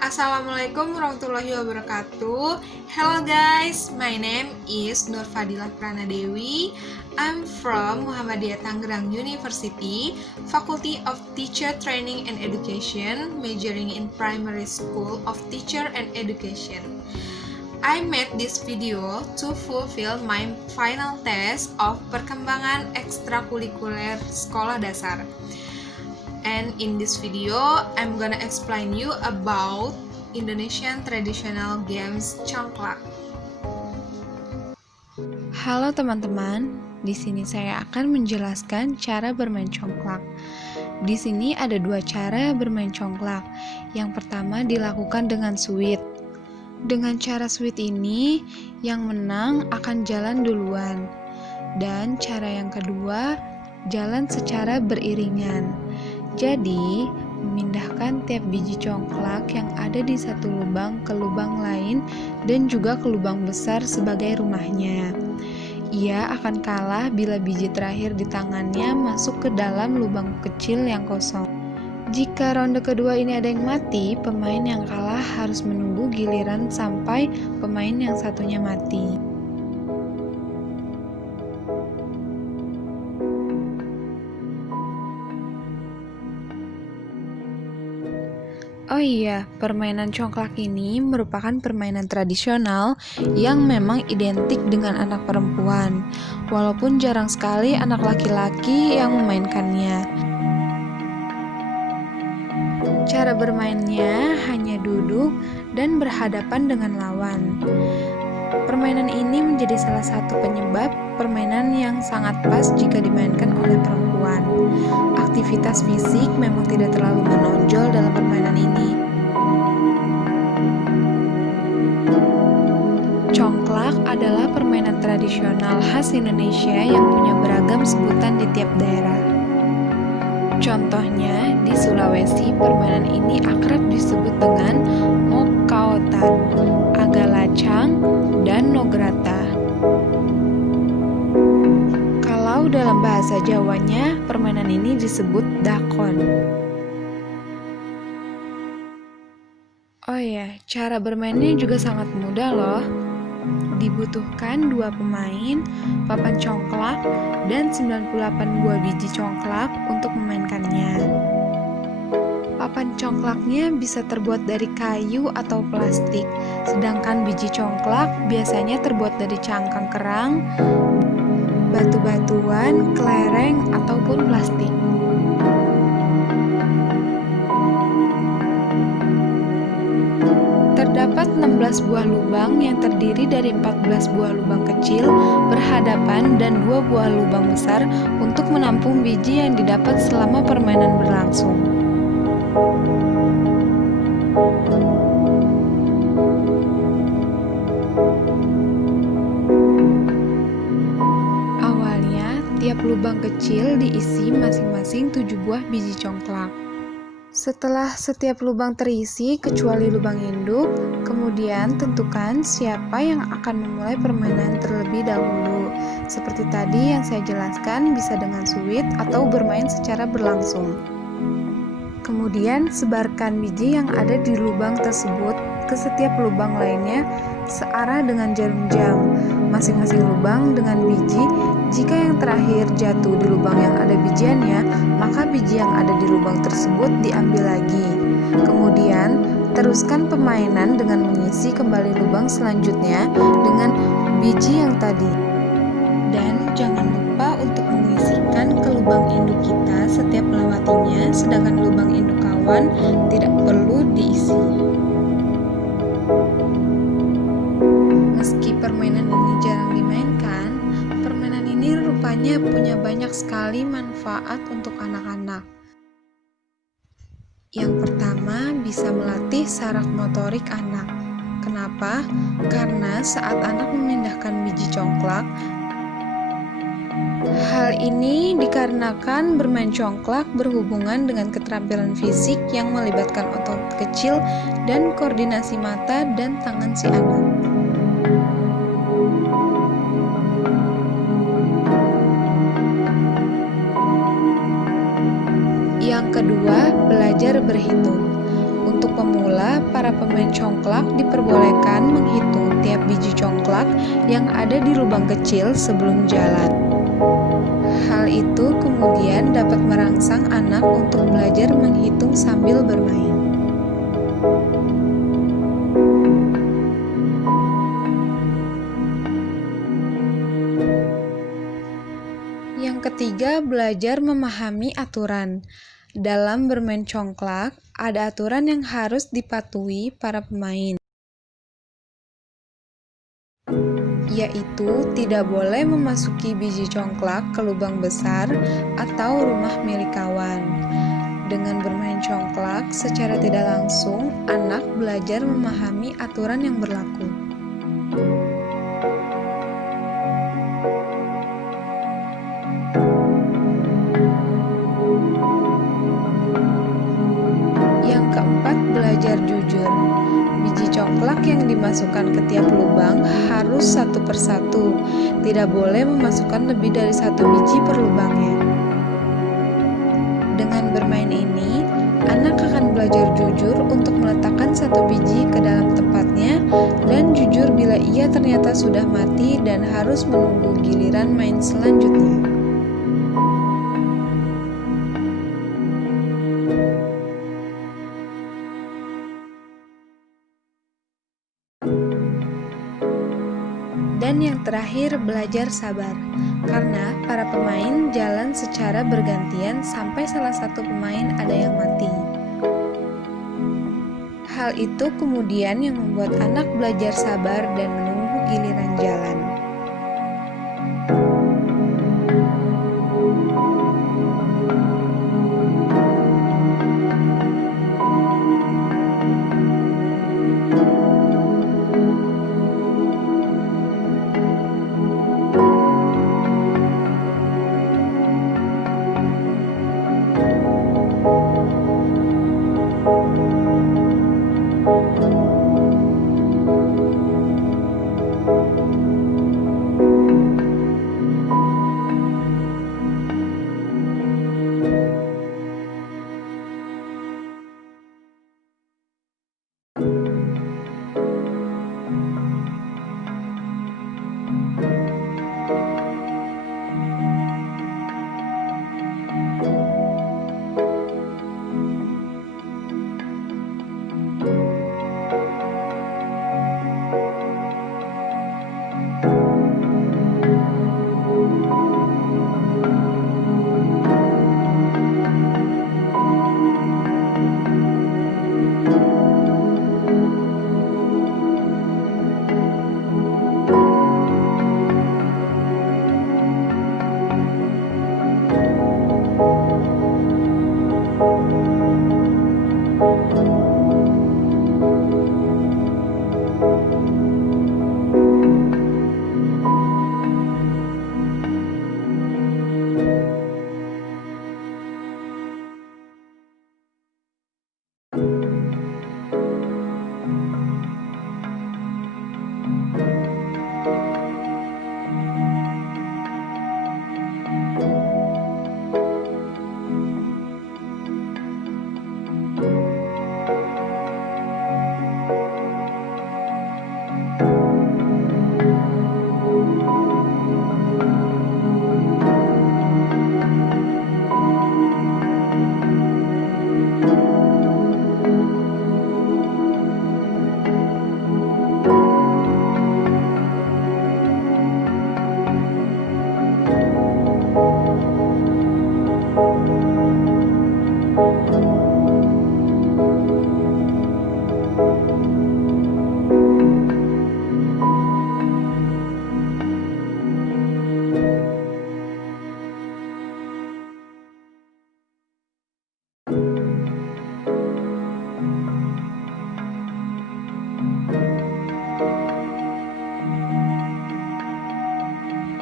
Assalamualaikum warahmatullahi wabarakatuh. Hello guys, my name is Nur Fadilah Pranadewi. I'm from Muhammadiyah Tangerang University, Faculty of Teacher Training and Education, majoring in Primary School of Teacher and Education. I made this video to fulfill my final test of perkembangan ekstrakurikuler sekolah dasar. And in this video, I'm gonna explain you about Indonesian traditional games congklak. Halo teman-teman, di sini saya akan menjelaskan cara bermain congklak. Di sini ada dua cara bermain congklak. Yang pertama dilakukan dengan suit. Dengan cara suit ini, yang menang akan jalan duluan. Dan cara yang kedua, jalan secara beriringan. Jadi, memindahkan tiap biji congklak yang ada di satu lubang ke lubang lain dan juga ke lubang besar sebagai rumahnya. Ia akan kalah bila biji terakhir di tangannya masuk ke dalam lubang kecil yang kosong. Jika ronde kedua ini ada yang mati, pemain yang kalah harus menunggu giliran sampai pemain yang satunya mati. Oh iya, permainan congklak ini merupakan permainan tradisional yang memang identik dengan anak perempuan, walaupun jarang sekali anak laki-laki yang memainkannya. Cara bermainnya hanya duduk dan berhadapan dengan lawan. Permainan ini menjadi salah satu penyebab permainan yang sangat pas jika dimainkan oleh perempuan. Aktivitas fisik memang tidak terlalu menonjol dalam permainan ini. Congklak adalah permainan tradisional khas Indonesia yang punya beragam sebutan di tiap daerah. Contohnya, di Sulawesi, permainan ini akrab disebut dengan mokaotan, agalacang, dan nograta. Kalau dalam bahasa Jawanya, permainan ini disebut dakon. Oh ya, cara bermainnya juga sangat mudah loh. Dibutuhkan 2 pemain, papan congklak, dan 98 buah biji congklak untuk memainkannya. Papan congklaknya bisa terbuat dari kayu atau plastik, sedangkan biji congklak biasanya terbuat dari cangkang kerang, batu-batuan, kelereng, ataupun plastik. Terdapat 16 buah lubang yang terdiri dari 14 buah lubang kecil berhadapan dan 2 buah lubang besar untuk menampung biji yang didapat selama permainan berlangsung. Awalnya, tiap lubang kecil diisi masing-masing 7 buah biji congklak. Setelah setiap lubang terisi kecuali lubang induk, kemudian tentukan siapa yang akan memulai permainan terlebih dahulu. Seperti tadi yang saya jelaskan, bisa dengan suit atau bermain secara berlangsung. Kemudian sebarkan biji yang ada di lubang tersebut ke setiap lubang lainnya searah dengan jarum jam. Masing-masing lubang dengan biji. Jika yang terakhir jatuh di lubang yang ada bijiannya, maka biji yang ada di lubang tersebut diambil lagi. Kemudian, teruskan permainan dengan mengisi kembali lubang selanjutnya dengan biji yang tadi. Dan jangan lupa untuk mengisikan ke lubang induk kita setiap melewatinya, sedangkan lubang induk kawan tidak perlu diisi. Meski permainan ini jarang dimainkan, permainan ini rupanya punya banyak sekali manfaat untuk anak-anak. Yang pertama, bisa melatih saraf motorik anak. Kenapa? Karena saat anak memindahkan biji congklak, hal ini dikarenakan bermain congklak berhubungan dengan keterampilan fisik yang melibatkan otot kecil dan koordinasi mata dan tangan si anak. Yang kedua, belajar berhitung. Untuk pemula, para pemain congklak diperbolehkan menghitung tiap biji congklak yang ada di lubang kecil sebelum jalan. Hal itu kemudian dapat merangsang anak untuk belajar menghitung sambil bermain. Yang ketiga, belajar memahami aturan. Dalam bermain congklak, ada aturan yang harus dipatuhi para pemain, yaitu tidak boleh memasuki biji congklak ke lubang besar atau rumah milik kawan. Dengan bermain congklak, secara tidak langsung, anak belajar memahami aturan yang berlaku. Yang keempat, belajar jujur. Biji congklak yang dimasukkan ke tiap lubang harus satu persatu, tidak boleh memasukkan lebih dari satu biji per lubangnya. Dengan bermain ini, anak akan belajar jujur untuk meletakkan satu biji ke dalam tempatnya dan jujur bila ia ternyata sudah mati dan harus menunggu giliran main selanjutnya. Dan yang terakhir, belajar sabar. Karena para pemain jalan secara bergantian sampai salah satu pemain ada yang mati. Hal itu kemudian yang membuat anak belajar sabar dan menunggu giliran jalan.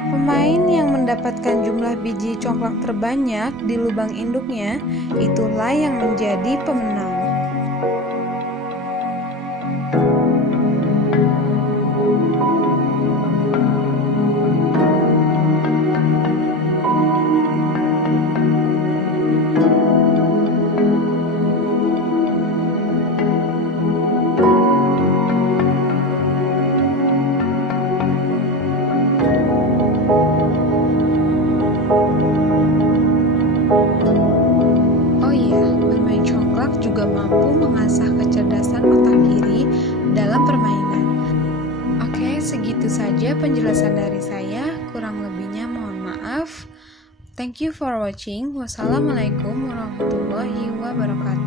Pemain yang mendapatkan jumlah biji congklak terbanyak di lubang induknya, itulah yang menjadi pemenang. saja penjelasan dari saya, kurang lebihnya mohon maaf. Thank you for watching. Wassalamualaikum warahmatullahi wabarakatuh.